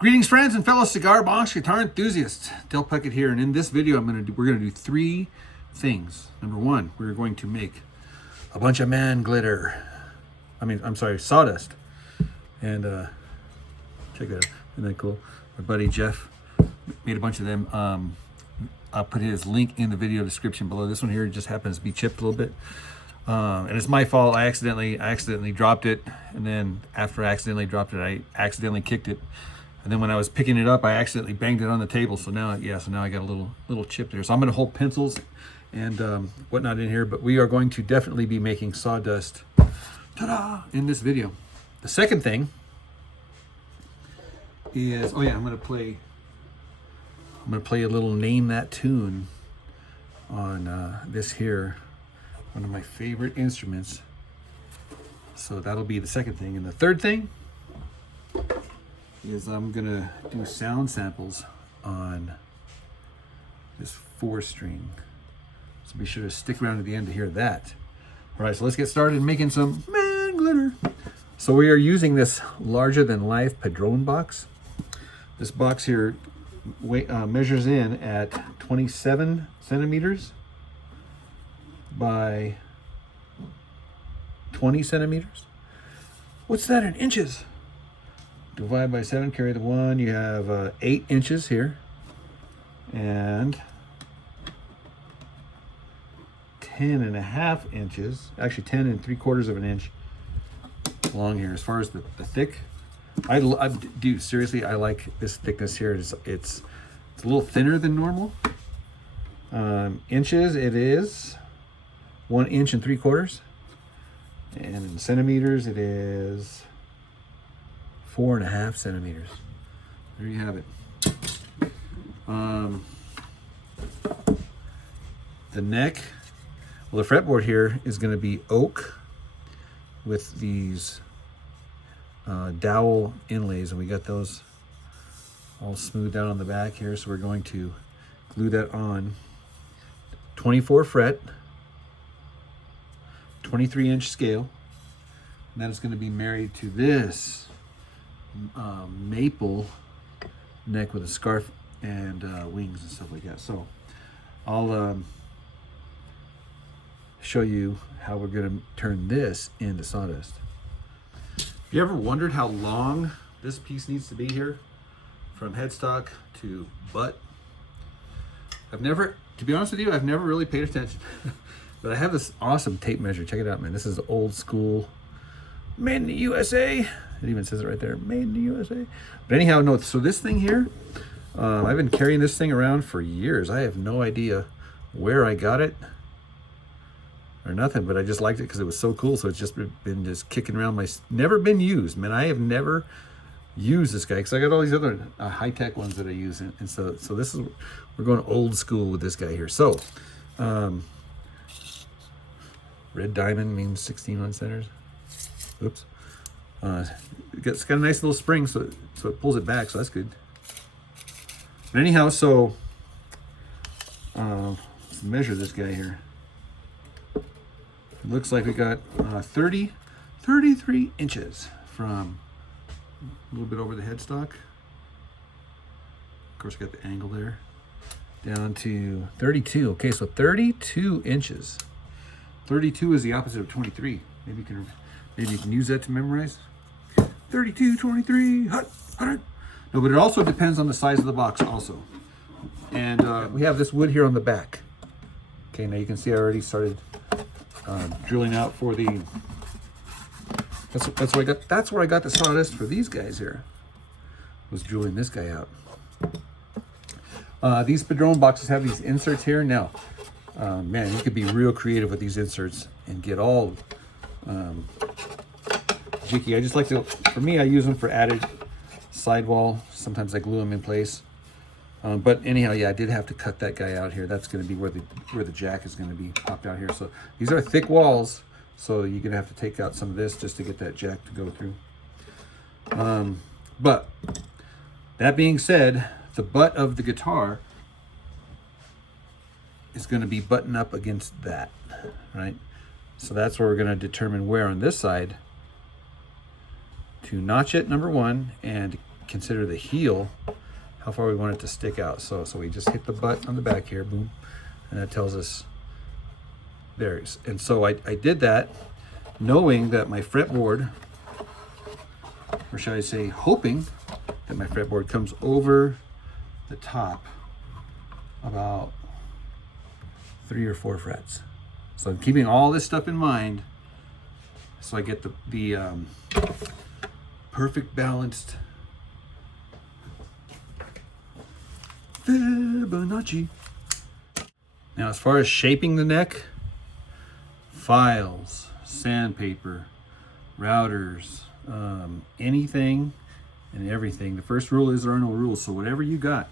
Greetings, friends and fellow cigar box guitar enthusiasts. Del Puckett here, and in this video, we're gonna do three things. Number one, we're going to make a bunch of man glitter. Sawdust. And check that out. Isn't that cool? My buddy Jeff made a bunch of them. I'll put his link in the video description below. This one here just happens to be chipped a little bit. And it's my fault. I accidentally dropped it, and then after I accidentally dropped it, I accidentally kicked it. And then when I was picking it up, I accidentally banged it on the table. So now, I got a little chip there. So I'm going to hold pencils and whatnot in here. But we are going to definitely be making sawdust, ta-da, in this video. The second thing is, I'm going to play a little Name That Tune on this here, one of my favorite instruments. So that'll be the second thing. And the third thing is I'm gonna do sound samples on this 4-string. So be sure to stick around to the end to hear that. All right, so let's get started making some man glitter. So we are using this larger than life Padrone box. This box here measures in at 27 centimeters by 20 centimeters. What's that in inches? Divide by 7, carry the 1. You have 8 inches here, and 10.5 inches, actually 10 3/4 of an inch long here. As far as the thick, I seriously, I like this thickness here. It's a little thinner than normal. Inches, it is 1 3/4 inches, and in centimeters, it is 4.5 centimeters. There you have it. The neck, well, the fretboard here is going to be oak with these dowel inlays, and we got those all smoothed out on the back here. So we're going to glue that on. 24 fret, 23-inch scale, and that is going to be married to this maple neck with a scarf and wings and stuff like that. So I'll show you how we're going to turn this into sawdust. Have you ever wondered how long this piece needs to be here from headstock to butt? To be honest with you, I've never really paid attention. But I have this awesome tape measure. Check it out, man. This is old school, made in the USA. It even says it right there, made in the USA. But anyhow, no, so this thing here, I've been carrying this thing around for years. I have no idea where I got it or nothing, but I just liked it because it was so cool. So it's just been just kicking around never been used, man. I have never used this guy because I got all these other high-tech ones that I use. And so this is, we're going old school with this guy here. So, red diamond means 16 centers. Oops. It's got a nice little spring, so it pulls it back, so that's good. But anyhow, so let's measure this guy here. It looks like we got 33 inches from a little bit over the headstock. Of course, I got the angle there. Down to 32. Okay, so 32 inches. 32 is the opposite of 23. Maybe you can use that to memorize. 32, 23, 100. No, but it also depends on the size of the box also. And we have this wood here on the back. Okay, now you can see I already started drilling out for the, that's where I got the sawdust for these guys here. Was drilling this guy out. These Padrone boxes have these inserts here. Now, man, you could be real creative with these inserts and get all jicky. I just like to, for me, I use them for added sidewall. Sometimes I glue them in place. But anyhow, I did have to cut that guy out here. That's going to be where the jack is going to be popped out here. So these are thick walls, so you're going to have to take out some of this just to get that jack to go through. But that being said, the butt of the guitar is going to be buttoned up against that, right? So that's where we're going to determine where on this side to notch it, number one, and consider the heel, how far we want it to stick out. So we just hit the butt on the back here, boom, and that tells us there. And so I did that knowing that my fretboard, or should I say hoping that my fretboard comes over the top about 3 or 4 frets. So I'm keeping all this stuff in mind so I get the perfect balanced Fibonacci. Now, as far as shaping the neck, files, sandpaper, routers, anything and everything. The first rule is there are no rules. So whatever you got,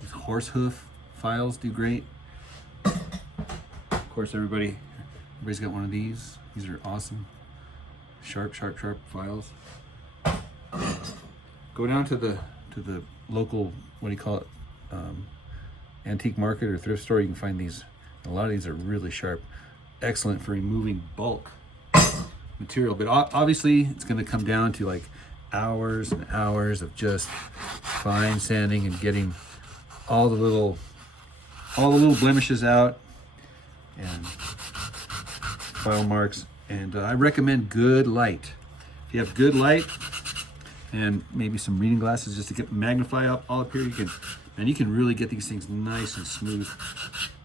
these horse hoof files do great. Of course, everybody's got one of these. These are awesome. Sharp files. Go down to the local, what do you call it, antique market or thrift store. You can find these. A lot of these are really sharp. Excellent for removing bulk material, but obviously it's going to come down to like hours and hours of just fine sanding and getting all the little blemishes out and file marks. And I recommend good light. If you have good light and maybe some reading glasses just to get magnify up all up here, you can really get these things nice and smooth.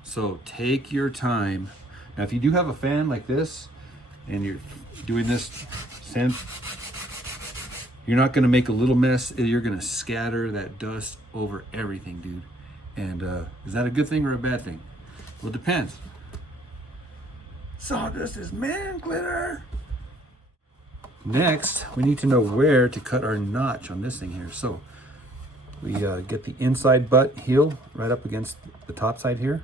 So take your time. Now, if you do have a fan like this and you're doing this sand, you're not going to make a little mess. You're going to scatter that dust over everything, dude. And is that a good thing or a bad thing? Well, it depends. Sawdust is man glitter. Next, we need to know where to cut our notch on this thing here. So we get the inside butt heel right up against the top side here.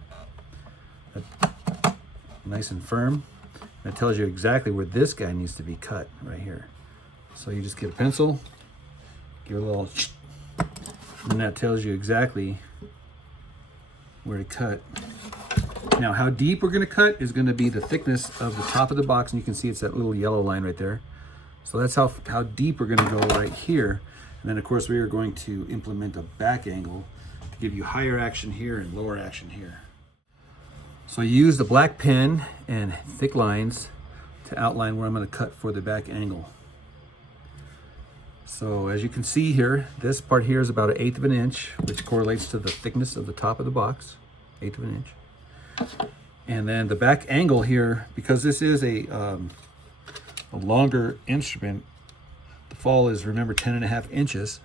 Nice and firm. That tells you exactly where this guy needs to be cut right here. So you just get a pencil, give it a little, and that tells you exactly where to cut. Now, how deep we're going to cut is going to be the thickness of the top of the box, and you can see it's that little yellow line right there. So that's how deep we're going to go right here. And then, of course, we are going to implement a back angle to give you higher action here and lower action here. So I use the black pen and thick lines to outline where I'm going to cut for the back angle. So as you can see here, this part here is about 1/8 of an inch, which correlates to the thickness of the top of the box, 1/8 of an inch. And then the back angle here, because this is a longer instrument, the fall is, remember, 10.5 inches,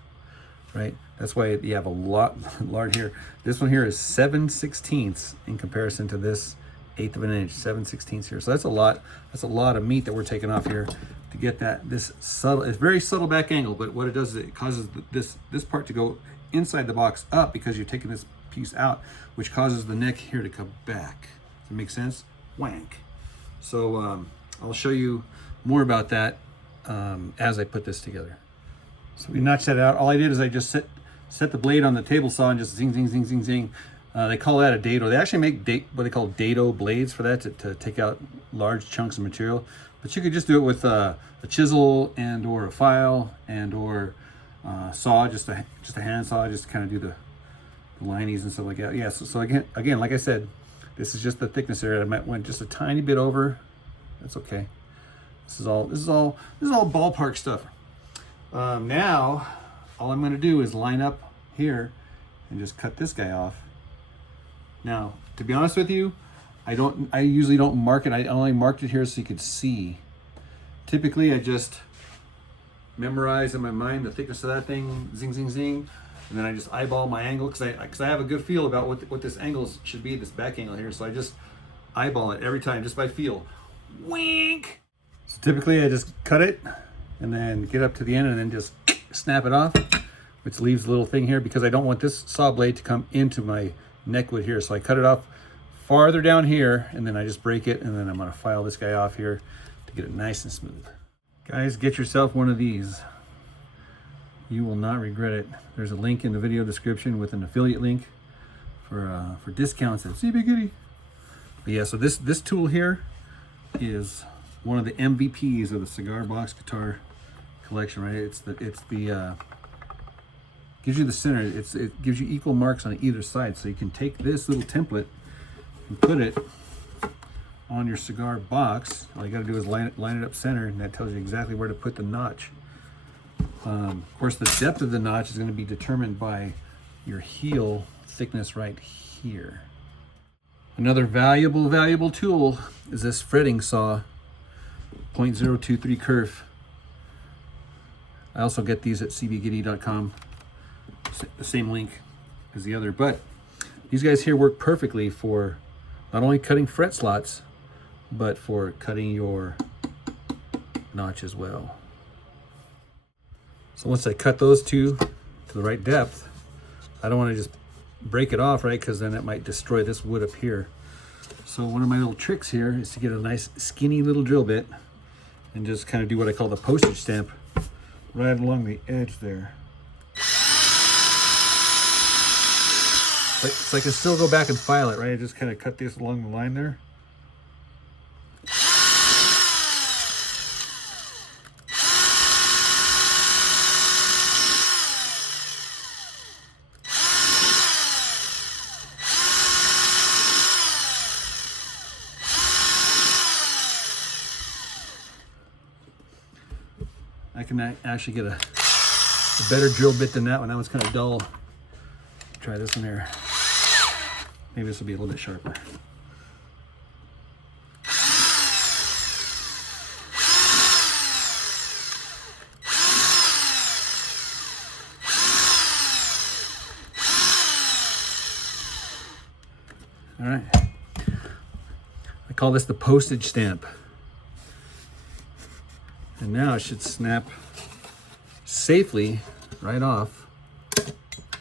right? That's why you have a lot large here. This one here is 7/16 in comparison to this 1/8 of an inch, 7/16 here. So that's a lot of meat that we're taking off here to get this subtle, it's very subtle back angle, but what it does is it causes this part to go inside the box up because you're taking this piece out, which causes the neck here to come back. Does that make sense? Wank. So I'll show you more about that as I put this together. So we notched that out. All I did is I just set the blade on the table saw and just zing, zing, zing, zing, zing. They call that a dado. They actually make what they call dado blades for that to take out large chunks of material. But you could just do it with a chisel and or a file and or saw, just a hand saw, just to kind of do the lineys and stuff like that. Yeah. So again, like I said, this is just the thickness area. I might went just a tiny bit over. That's okay. This is all ballpark stuff. Now, all I'm going to do is line up here and just cut this guy off. Now, to be honest with you, I usually don't mark it. I only marked it here so you could see. Typically, I just memorize in my mind the thickness of that thing, zing, zing, zing, and then I just eyeball my angle because I have a good feel about what this angle should be, this back angle here. So I just eyeball it every time, just by feel. Wink. So typically, I just cut it and then get up to the end and then just snap it off, which leaves a little thing here because I don't want this saw blade to come into my neck wood here. So I cut it off farther down here and then I just break it, and then I'm going to file this guy off here to get it nice and smooth. Guys, get yourself one of these. You will not regret it. There's a link in the video description with an affiliate link for discounts at CBGG. But yeah, so this tool here is one of the MVPs of the cigar box guitar collection, right? It's the gives you the center. It gives you equal marks on either side, so you can take this little template and put it on your cigar box. All you got to do is line it up center, and that tells you exactly where to put the notch. Of course, the depth of the notch is going to be determined by your heel thickness right here. Another valuable tool is this fretting saw, 0.023 kerf. I also get these at cbgiddy.com, the same link as the other, but these guys here work perfectly for not only cutting fret slots, but for cutting your notch as well. So once I cut those two to the right depth, I don't want to just break it off, right? Because then it might destroy this wood up here. So one of my little tricks here is to get a nice skinny little drill bit and just kind of do what I call the postage stamp right along the edge there. So I can still go back and file it, right? I just kind of cut this along the line there. I can actually get a better drill bit than that one. That one's kind of dull. Try this one here. Maybe this will be a little bit sharper. All right. I call this the postage stamp. And now it should snap safely right off.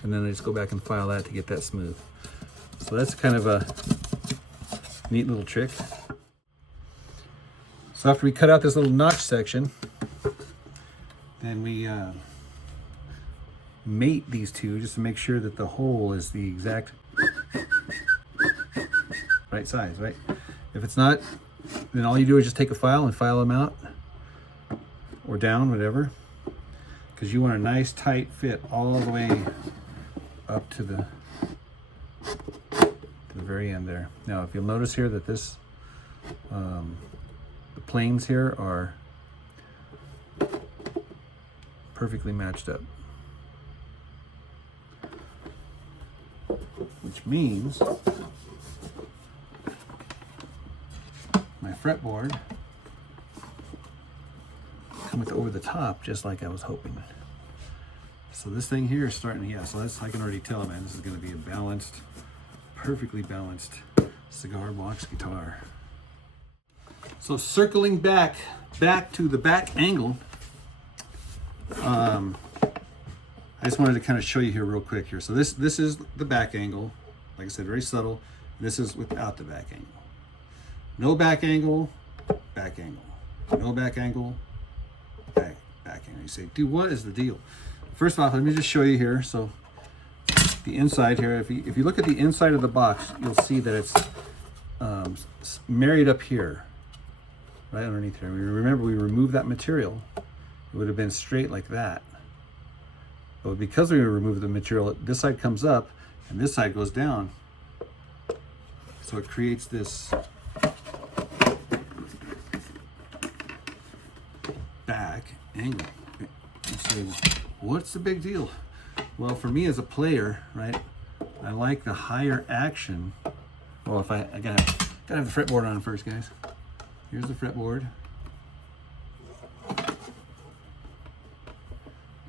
And then I just go back and file that to get that smooth. So that's kind of a neat little trick. So after we cut out this little notch section, then we mate these two just to make sure that the hole is the exact right size, right? If it's not, then all you do is just take a file and file them out, or down, whatever, because you want a nice tight fit all the way up to the very end there. Now, if you'll notice here that this, the planes here are perfectly matched up, which means my fretboard come with over the top just like I was hoping. So this thing here is starting, yeah, so that's, I can already tell, man, this is going to be a balanced, perfectly balanced cigar box guitar. So circling back to the back angle, I just wanted to kind of show you here real quick here. So this is the back angle, like I said, very subtle. This is without the back angle. No back angle, back angle. No back angle, back angle. You say, dude, what is the deal? First off, let me just show you here. So the inside here, if you look at the inside of the box, you'll see that it's married up here, right underneath here. Remember, we removed that material. It would have been straight like that. But because we removed the material, this side comes up and this side goes down. So it creates this back angle. You say, what's the big deal? Well, for me as a player, right, I like the higher action. Well, if I gotta have the fretboard on first, guys. Here's the fretboard.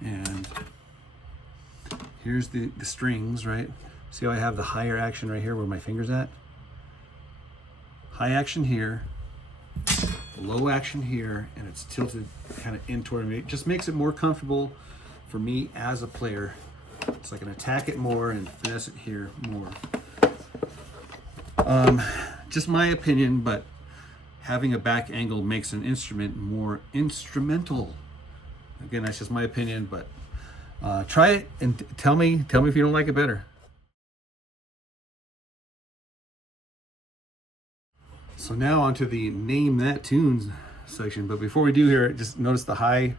And here's the strings, right? See how I have the higher action right here where my finger's at? High action here, low action here, and it's tilted kind of in toward me. It just makes it more comfortable for me as a player. So I can attack it more and finesse it here more. Just my opinion, but having a back angle makes an instrument more instrumental. Again, that's just my opinion, but try it and tell me if you don't like it better. So now onto the name that tunes section. But before we do here, just notice the high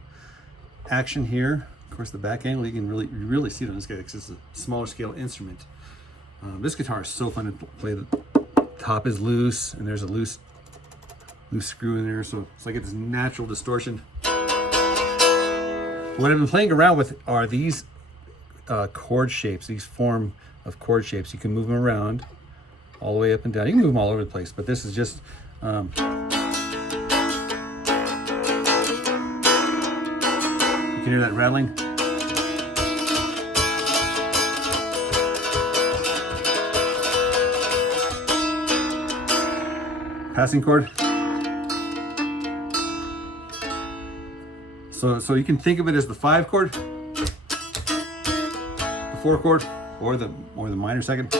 action here. Of course, the back angle, you can really see it on this guy because it's a smaller scale instrument. This guitar is so fun to play. The top is loose, and there's a loose screw in there, so I get this natural distortion. What I've been playing around with are these chord shapes, these form of chord shapes. You can move them around all the way up and down. You can move them all over the place, but this is just you can hear that rattling. Passing chord. So you can think of it as the 5 chord, the 4 chord, or the minor second.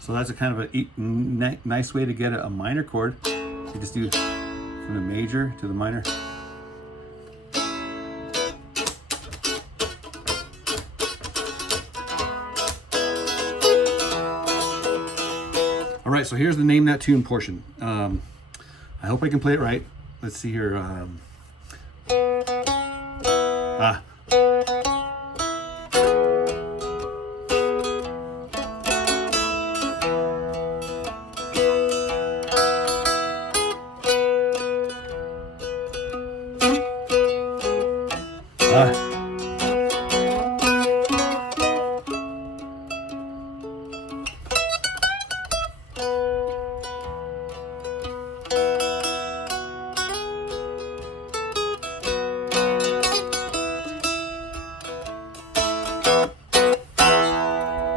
So that's a kind of a nice way to get a minor chord. So you just do from the major to the minor. All right, so here's the name that tune portion. I hope I can play it right. Let's see here.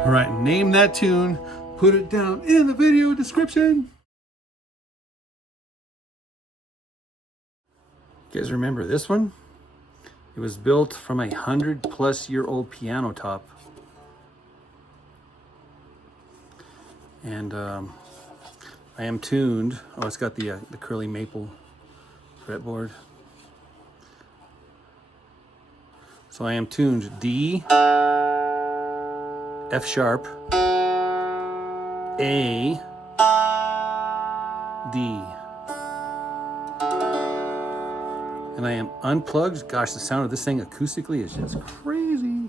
All right, name that tune, put it down in the video description. You guys remember this one? It was built from a 100-plus-year-old piano top. And I am tuned. Oh, it's got the curly maple fretboard. So I am tuned D, F sharp, A, D. And I am unplugged. Gosh, the sound of this thing acoustically is just crazy.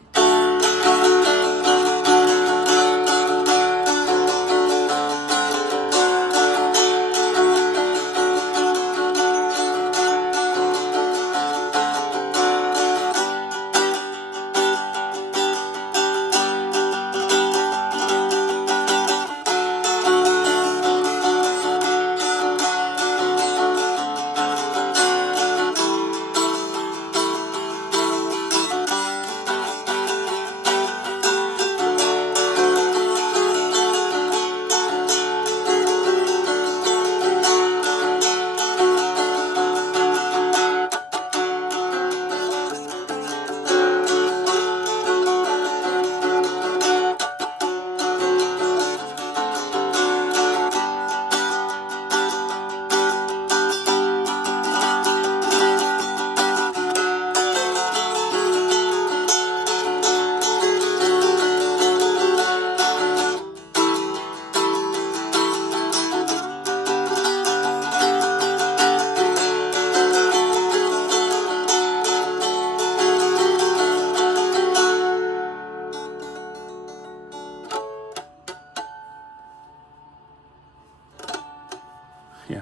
Yeah,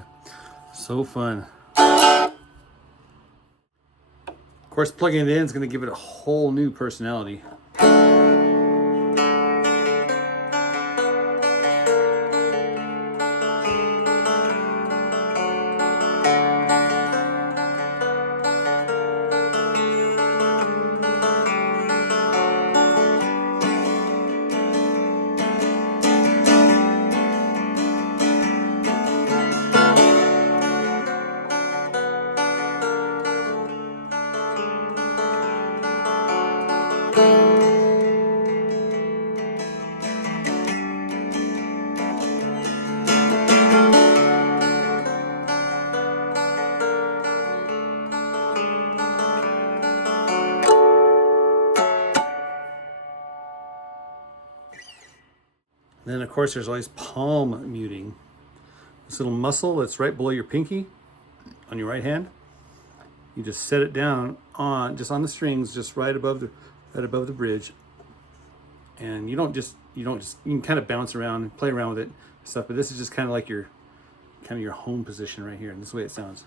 so fun. Of course, plugging it in is going to give it a whole new personality. Then, of course, there's always palm muting. This little muscle that's right below your pinky on your right hand. You just set it down on the strings, just right above the bridge. And you can kind of bounce around and play around with it and stuff, but this is just kind of like your home position right here, and this is the way it sounds.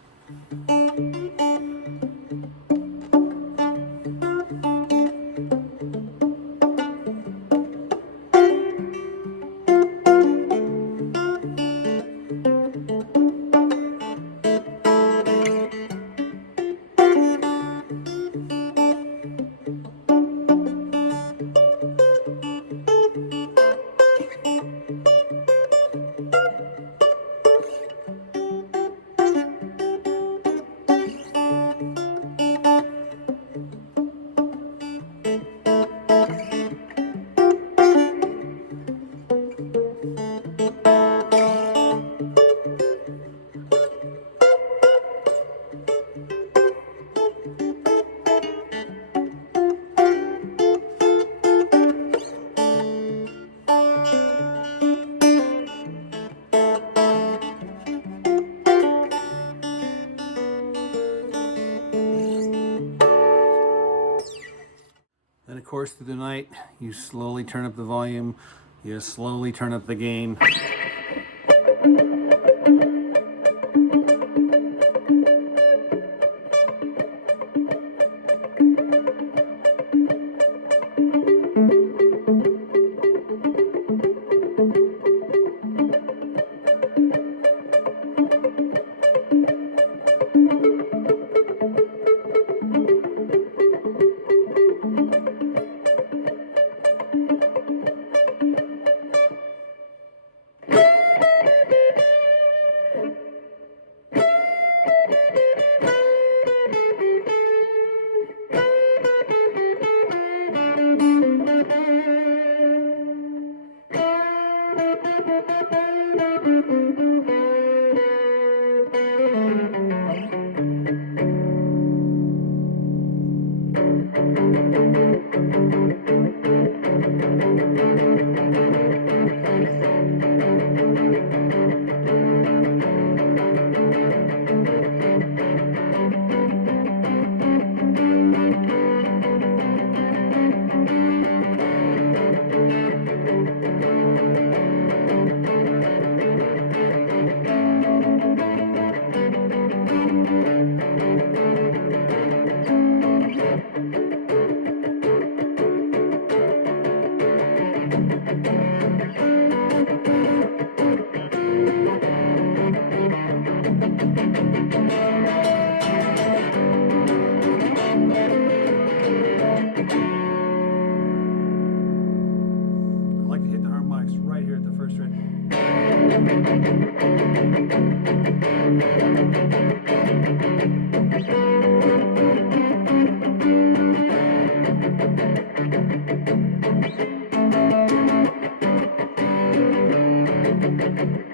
Then of course through the night, you slowly turn up the volume, you slowly turn up the gain.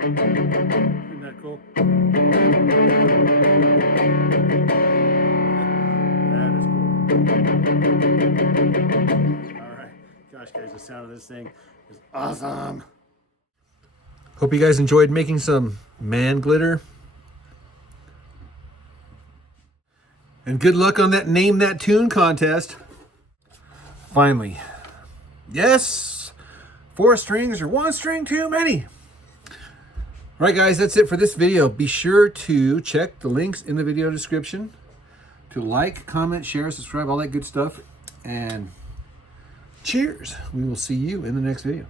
Isn't that cool? That is cool. All right. Gosh, guys, the sound of this thing is awesome. Hope you guys enjoyed making some man glitter. And good luck on that Name That Tune contest. Finally. Yes! 4 strings or 1 string too many. All right, guys, that's it for this video. Be sure to check the links in the video description to like, comment, share, subscribe, all that good stuff. And cheers. We will see you in the next video.